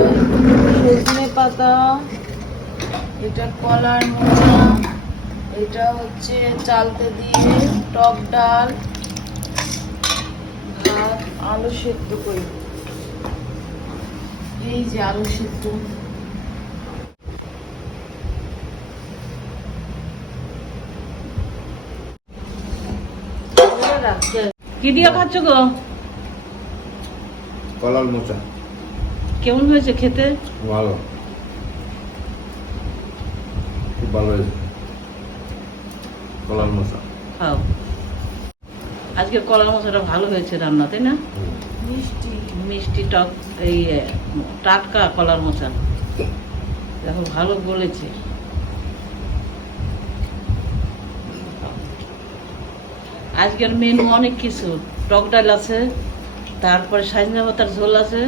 সজনে পাতা, এটা কলার মোচা, এটা হচ্ছে চালতে দিয়ে টক ডাল, ভাত, আলু সেদ্ধ করি। এই যে আলু সেদ্ধ। কি দিয়ে খাচ্ছ গো? কলার মোচা। কেমন হয়েছে খেতে? ভালো, খুব ভালো হয়েছে কলার মোচা। খাও। আজকে কলার মোচাটা ভালো হয়েছে রান্না, তাই না? মিষ্টি মিষ্টি টক, এই টাটকা কলার মোচা দেখো ভালো গলেছে। আজকের মেনু অনেক কিছু, টক ডাল আছে, তারপরে সজনে পাতার ঝোল আছে,